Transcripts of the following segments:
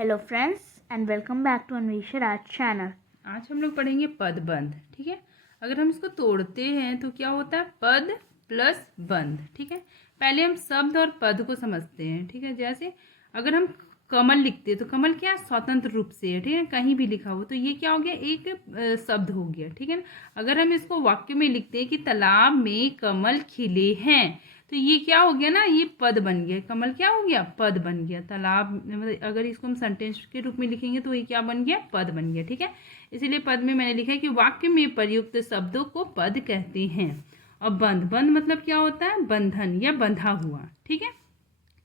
Hello friends and welcome back to Anvesha Raj channel. आज हम लोग पढ़ेंगे पदबंध। ठीक है, अगर हम इसको तोड़ते हैं तो क्या होता है, पद प्लस बंध। ठीक है, पहले हम शब्द और पद को समझते हैं। ठीक है, जैसे अगर हम कमल लिखते हैं तो कमल क्या है, स्वतंत्र रूप से है। ठीक है, कहीं भी लिखा हो तो ये क्या हो गया, एक शब्द हो गया। ठीक है ना, अगर हम इसको वाक्य में लिखते हैं कि तालाब में कमल खिले हैं तो ये क्या हो गया ना, ये पद बन गया। कमल क्या हो गया, पद बन गया। तालाब मतलब अगर इसको हम सेंटेंस के रूप में लिखेंगे तो ये क्या बन गया, पद बन गया। ठीक है, इसीलिए पद में मैंने लिखा है कि वाक्य में प्रयुक्त शब्दों को पद कहते हैं। और बंध, बंध मतलब क्या होता है, बंधन या बंधा हुआ। ठीक है,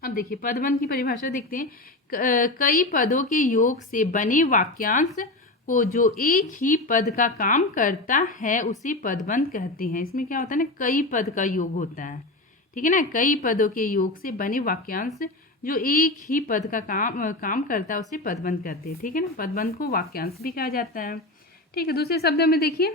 अब देखिए पदबंध की परिभाषा देखते हैं। कई पदों के योग से बने वाक्यांश को जो एक ही पद का काम करता है उसे पदबंध कहते हैं। इसमें क्या होता है ना, कई पद का योग होता है। ठीक है ना, कई पदों के योग से बने वाक्यांश जो एक ही पद का काम करता है उसे पदबंध कहते हैं। ठीक है ना, पदबंध को वाक्यांश भी कहा जाता है। ठीक है, दूसरे शब्दों में देखिए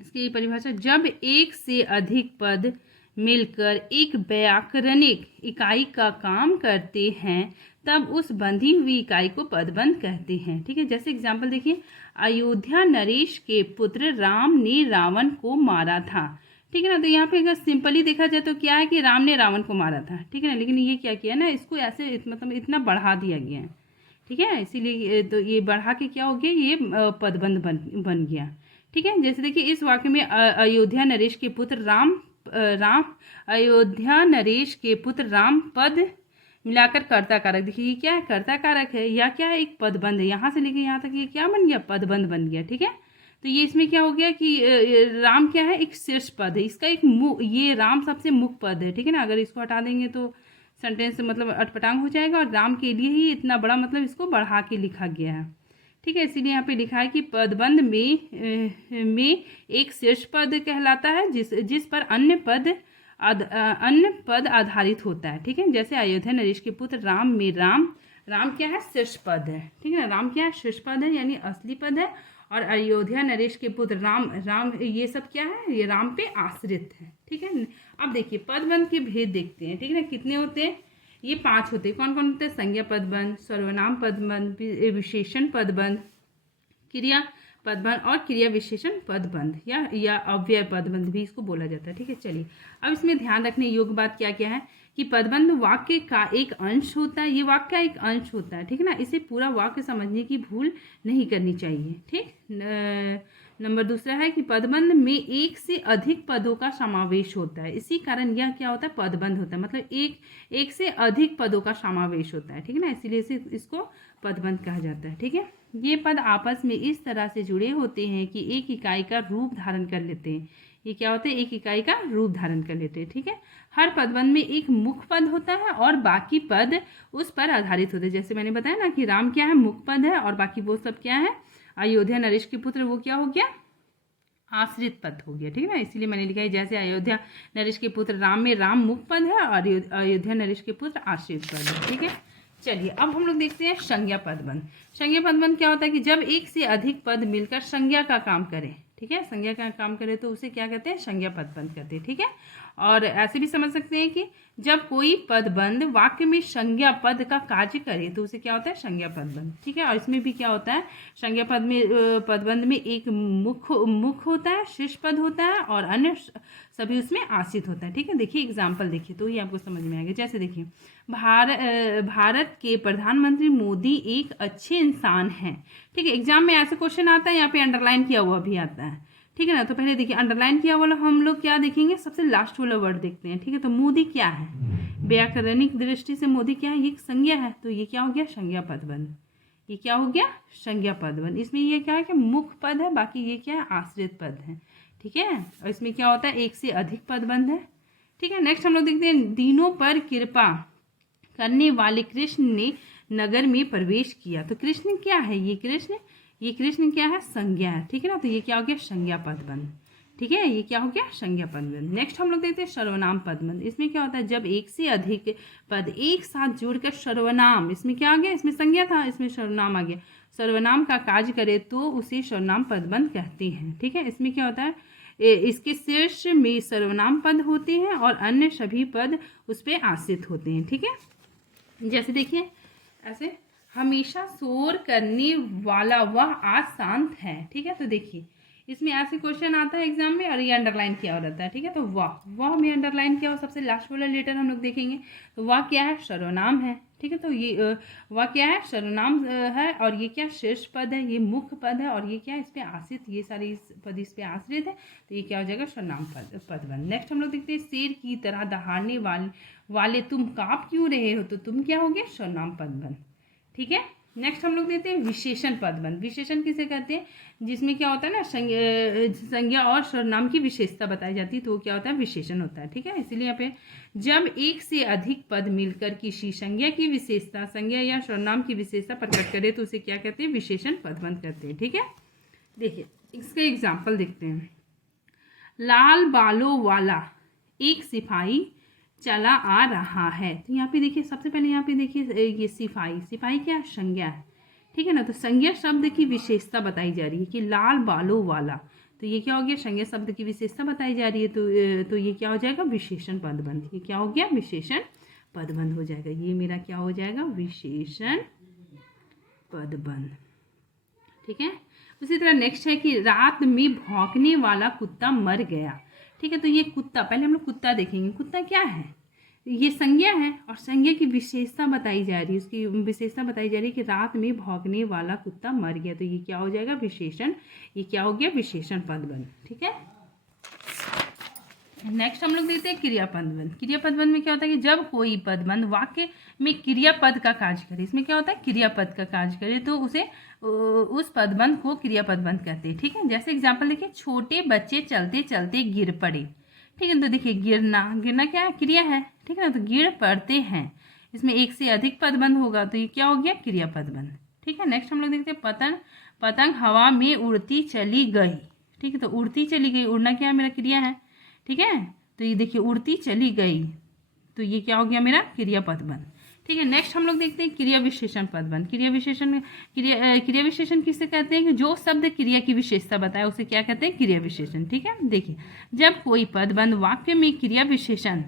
इसकी परिभाषा, जब एक से अधिक पद मिलकर एक व्याकरणिक इकाई का काम करते हैं तब उस बंधी हुई इकाई को पदबंध कहते हैं। ठीक है, जैसे एग्जाम्पल देखिए, अयोध्या नरेश के पुत्र राम ने रावण को मारा था। ठीक है ना, तो यहाँ पे अगर सिंपली देखा जाए तो क्या है कि राम ने रावण को मारा था। ठीक है ना, लेकिन ये क्या किया ना, इसको ऐसे मतलब इतना बढ़ा दिया गया है। ठीक है, इसीलिए तो ये बढ़ा के क्या हो गया, ये पदबंध बन गया। ठीक है, जैसे देखिए इस वाक्य में अयोध्या नरेश के पुत्र राम अयोध्या नरेश के पुत्र राम पद मिलाकर कर्ता कारक। देखिए ये क्या है, कर्ता कारक है या क्या है, एक पदबंध है। यहाँ से लेके यहाँ तक ये क्या बन गया, पदबंध बन गया। ठीक है, तो ये इसमें क्या हो गया कि राम क्या है, एक शीर्ष पद है, इसका एक ये राम सबसे मुख्य पद है। ठीक है ना, अगर इसको हटा देंगे तो सेंटेंस मतलब अटपटांग हो जाएगा और राम के लिए ही इतना बड़ा मतलब इसको बढ़ा के लिखा गया है। ठीक है, इसीलिए यहाँ पे लिखा है कि पदबंध में एक शीर्ष पद कहलाता है जिस पर अन्य पद आधारित होता है। ठीक है, जैसे अयोध्या नरेश के पुत्र राम में राम क्या है, शीर्ष पद है। ठीक है ना, राम क्या है, शीर्ष पद है यानी असली पद है। और अयोध्या नरेश के पुत्र राम ये सब क्या है, ये राम पे आश्रित है। ठीक है, अब देखिए पदबंध के भेद देखते हैं। ठीक है ना, कितने होते हैं, ये 5 होते हैं। कौन कौन होते हैं, संज्ञा पदबंध, सर्वनाम पदबंध, विशेषण पदबंध, क्रिया पदबंध और क्रिया विशेषण पदबंध या अव्यय पदबंध भी इसको बोला जाता है। ठीक है, चलिए अब इसमें ध्यान रखने योग्य बात क्या क्या है कि पदबंध वाक्य का एक अंश होता है। ये वाक्य का एक अंश होता है। ठीक है ना, इसे पूरा वाक्य समझने की भूल नहीं करनी चाहिए। ठीक, नंबर दूसरा है कि पदबंध में एक से अधिक पदों का समावेश होता है। इसी कारण यह क्या होता है, पदबंध होता है, मतलब एक से अधिक पदों का समावेश होता है। ठीक है ना, इसीलिए इसको पदबंध कहा जाता है। ठीक है, ये पद आपस में इस तरह से जुड़े होते हैं कि एक इकाई का रूप धारण कर लेते हैं। ये क्या होता है, एक इकाई का रूप धारण कर लेते हैं। ठीक है, हर पदबंध में एक मुख्य पद होता है और बाकी पद उस पर आधारित होते हैं। जैसे मैंने बताया ना कि राम क्या है, मुख्य पद है और बाकी वो सब क्या है, अयोध्या नरेश के पुत्र वो क्या हो गया, आश्रित पद हो गया। ठीक है ना, इसीलिए मैंने लिखा है जैसे अयोध्या नरेश के पुत्र राम में राम मुख्य पद है और अयोध्या नरेश के पुत्र आश्रित पद है। ठीक है, चलिए अब हम लोग देखते हैं संज्ञा पदबंध। संज्ञा पदबंध क्या होता है कि जब एक से अधिक पद मिलकर संज्ञा का काम करें। ठीक है, संज्ञा का काम करे तो उसे क्या कहते हैं, संज्ञा पदबंध कहते हैं। ठीक है, और ऐसे भी समझ सकते हैं कि जब कोई पदबंध वाक्य में संज्ञा पद का कार्य करे तो उसे क्या होता है, संज्ञा पदबंध। ठीक है, और इसमें भी क्या होता है, संज्ञा पदबंध में एक मुख्य होता है, शीर्ष पद होता है और अन्य सभी उसमें आश्रित होता है। ठीक है, देखिए एग्जाम्पल देखिए तो ये आपको समझ में आएगा। जैसे देखिए भारत के प्रधानमंत्री मोदी एक अच्छे इंसान हैं। ठीक है, एग्जाम में ऐसे क्वेश्चन आता है, यहाँ पे अंडरलाइन किया हुआ भी आता है। ठीक है ना, तो पहले देखिए अंडरलाइन किया वाला हम लोग क्या देखेंगे, सबसे लास्ट वाला वर्ड देखते हैं। ठीक है, तो मोदी क्या है, व्याकरणिक दृष्टि से मोदी क्या है, ये संज्ञा है, तो ये क्या हो गया, संज्ञा पदबंध। ये क्या हो गया, संज्ञा पदबंध। इसमें ये क्या है कि मुख्य पद है, बाकी ये क्या है, आश्रित पद है। ठीक है, और इसमें क्या होता है, एक से अधिक पदबंध है। ठीक है, नेक्स्ट हम लोग देखते हैं, दीनों पर कृपा करने वाले कृष्ण ने नगर में प्रवेश किया। तो कृष्ण क्या है, ये कृष्ण क्या है, संज्ञा है। ठीक है ना, तो ये क्या हो गया, संज्ञा पदबंध। ठीक है, ये क्या हो गया, संज्ञा पदबंध। नेक्स्ट हम लोग देखते हैं सर्वनाम पदबंध। इसमें क्या होता है, जब एक से अधिक पद एक साथ जोड़कर सर्वनाम, इसमें क्या आ गया, इसमें संज्ञा था, इसमें सर्वनाम आ गया, सर्वनाम का कार्य करे तो उसे सर्वनाम पदबंध कहते हैं। ठीक है, इसमें क्या होता है, इसके शीर्ष में सर्वनाम पद होते हैं और अन्य सभी पद उस पर आश्रित होते हैं। ठीक है, जैसे देखिए ऐसे हमेशा शोर करने वाला वह आज शांत है। ठीक है, तो देखिए इसमें ऐसे क्वेश्चन आता है एग्जाम में और ये अंडरलाइन किया हो रहता है। ठीक है, तो वह में अंडरलाइन किया हो, सबसे लास्ट वाला लेटर हम लोग देखेंगे। तो वह क्या है, सर्वनाम है। ठीक है, तो ये वह क्या है, सर्वनाम है, और ये क्या शीर्ष पद है, ये मुख्य पद है, और ये क्या है, इस पे आश्रित, ये सारे पद इस पे आश्रित है, तो ये क्या हो जाएगा, सर्वनाम पद बन। नेक्स्ट हम लोग देखते हैं, शेर की तरह दहाड़ने वाले तुम काँप क्यों रहे हो, तो तुम क्या हो गया, सर्वनाम पद बन। ठीक है, नेक्स्ट हम लोग देते हैं विशेषण पदबंध। विशेषण किसे कहते हैं, जिसमें क्या होता है ना, संज्ञा और सर्वनाम की विशेषता बताई जाती है, तो वो क्या होता है, विशेषण होता है। ठीक है, इसीलिए यहाँ पे जब एक से अधिक पद मिलकर किसी संज्ञा की विशेषता, संज्ञा या सर्वनाम की विशेषता प्रकट करे तो उसे क्या कहते हैं, विशेषण पदबंध कहते हैं। ठीक है, देखिए इसका एग्जाम्पल देखते हैं। लाल बालों वाला एक सिपाही चला आ रहा है, तो यहाँ पे देखिए, सबसे पहले यहाँ पे देखिए ये सिपाही क्या संज्ञा है। ठीक है ना, तो संज्ञा शब्द की विशेषता बताई जा रही है कि लाल बालों वाला, तो ये क्या हो गया, संज्ञा शब्द की विशेषता बताई जा रही है, तो ये क्या हो जाएगा, विशेषण पदबंध। ये क्या हो गया, विशेषण पदबंध हो जाएगा। ये मेरा क्या हो जाएगा, विशेषण पदबंध। ठीक है, उसी तरह नेक्स्ट है कि रात में भौंकने वाला कुत्ता मर गया। ठीक है, तो ये कुत्ता, पहले हम लोग कुत्ता देखेंगे। कुत्ता क्या है, ये संज्ञा है, और संज्ञा की विशेषता बताई जा रही है, उसकी विशेषता बताई जा रही है कि रात में भौंकने वाला कुत्ता मर गया, तो ये क्या हो जाएगा, विशेषण। ये क्या हो गया, विशेषण पदबंध। ठीक है, नेक्स्ट हम लोग देखते हैं क्रियापदबंध। क्रियापदबंध में क्या होता है कि जब कोई पदबंध वाक्य में क्रियापद का कार्य करे, इसमें क्या होता है, क्रियापद का कार्य करे, तो उसे उस पदबंध को क्रियापदबंध कहते हैं। ठीक है, जैसे एग्जाम्पल देखिए, छोटे बच्चे चलते चलते गिर पड़े। ठीक है, तो देखिए गिरना क्या है, क्रिया है। ठीक है ना, तो गिर पड़ते हैं, इसमें एक से अधिक पदबंध होगा, तो ये क्या हो गया, क्रियापदबंध। ठीक है, नेक्स्ट हम लोग देखते हैं पतंग हवा में उड़ती चली गई। ठीक है, तो उड़ती चली गई, उड़ना क्या है, मेरा क्रिया है। ठीक है, तो ये देखिए उड़ती चली गई, तो ये क्या हो गया, मेरा क्रियापदबंध। ठीक है, नेक्स्ट हम लोग देखते हैं क्रिया विशेषण पदबंध। क्रिया विशेषण किसे कहते हैं कि जो शब्द क्रिया की विशेषता बताए उसे क्या कहते हैं, क्रिया विशेषण। ठीक है, देखिए जब कोई पदबंध वाक्य में क्रिया विशेषण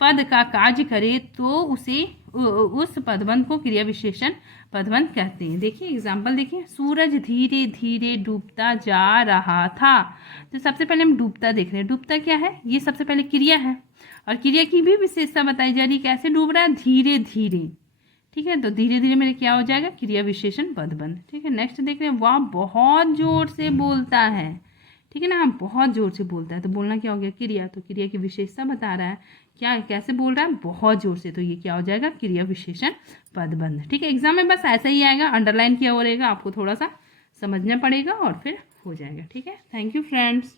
पद का कार्य करे तो उसे उस पदबंध को क्रिया विशेषण पदबंध कहते हैं। देखिए एग्जाम्पल देखिए, सूरज धीरे धीरे डूबता जा रहा था, तो सबसे पहले हम डूबता देख रहे हैं। डूबता क्या है, ये सबसे पहले क्रिया है, और क्रिया की भी विशेषता बताई जा रही है, कैसे डूब रहा है, धीरे धीरे। ठीक है, तो धीरे धीरे मेरे क्या हो जाएगा, क्रिया विशेषण पदबंध। ठीक है, नेक्स्ट देख रहे हैं, वह बहुत जोर से बोलता है। ठीक है ना, हम बहुत जोर से बोलता है, तो बोलना क्या हो गया, क्रिया, तो क्रिया की विशेषता बता रहा है, क्या कैसे बोल रहा है, बहुत जोर से, तो ये क्या हो जाएगा, क्रिया विशेषण पदबंध। ठीक है, एग्जाम में बस ऐसा ही आएगा, अंडरलाइन किया हो रहेगा, आपको थोड़ा सा समझना पड़ेगा और फिर हो जाएगा। ठीक है, थैंक यू फ्रेंड्स।